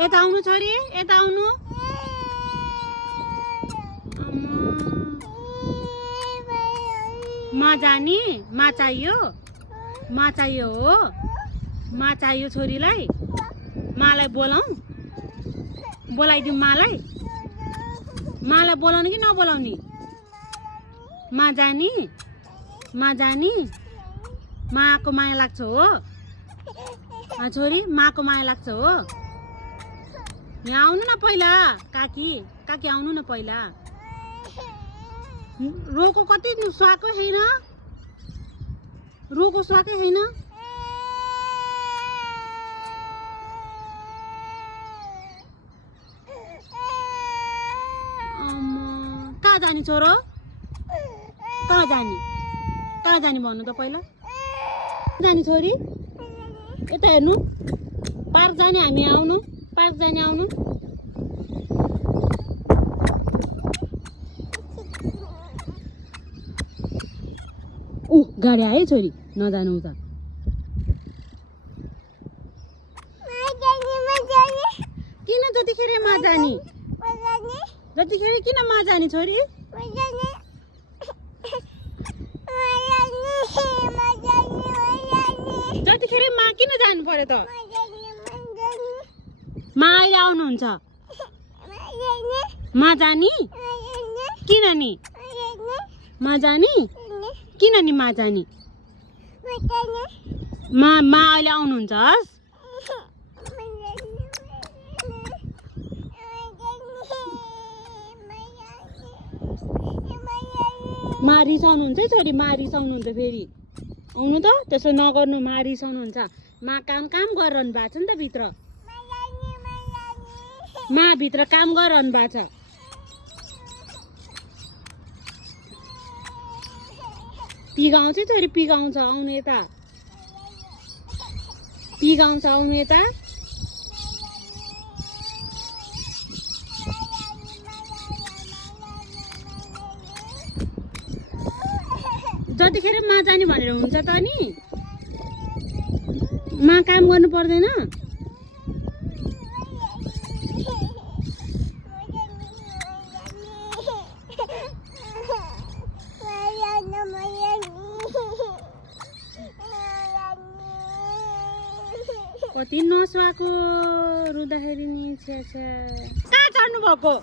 यता आउनु छोरी, यता आउनु। मा जानी, मा चाहियो, मा चाहियो हो, मा चाहियो छोरीलाई। मालाई बोलाऊ, बोलाइदिउँ मालाई। मालाई बोलाउने कि नबोलाउने? मा जानी, मा जानी, माको माया लाग्छ हो छोरी, माको माया लाग्छ हो। यहाँ आउनु न पहिला काकी, काकी आउनु न पहिला। रोको कति सुहाएको छैन, रोको सुहाएकै छैन। कहाँ जाने छोरो, कहाँ जाने, कहाँ जाने भन्नु त पहिला। जाने छोरी, यता हेर्नु। पार्क जाने हामी, आउनु पार्क जाने, आउनु। गाडी आयो छोरी, नजानु उता। किन जतिखेर मा जाने, जतिखेर किन मा जाने छोरी? जतिखेर मा किन जानु पर्यो त? मा अहिले आउनुहुन्छ। मा जानी, किन नि मा जानी, किन नि मा जानी? मा अहिले आउनुहुन्छ। मा रिसाउनुहुन्छ छोरी, मा रिसाउनुहुन्छ फेरि। आउनु त, त्यसो नगर्नु, मा रिसाउनुहुन्छ। मा काम गरिरहनु भएको छ नि त भित्र। मा भित्र काम गरिरहनु भएको छ। पिगाउँछ छोरी, पिगाउँछ। आउनु यता, पिगाउँछ, आउनु यता। जतिखेर मा जाने भनेर हुन्छ त नि? मा काम गर्नु पर्दैन? कति नसुहाएको रुँदाखेरि नि। छ्या छ्या, कहाँ चढ्नु भएको?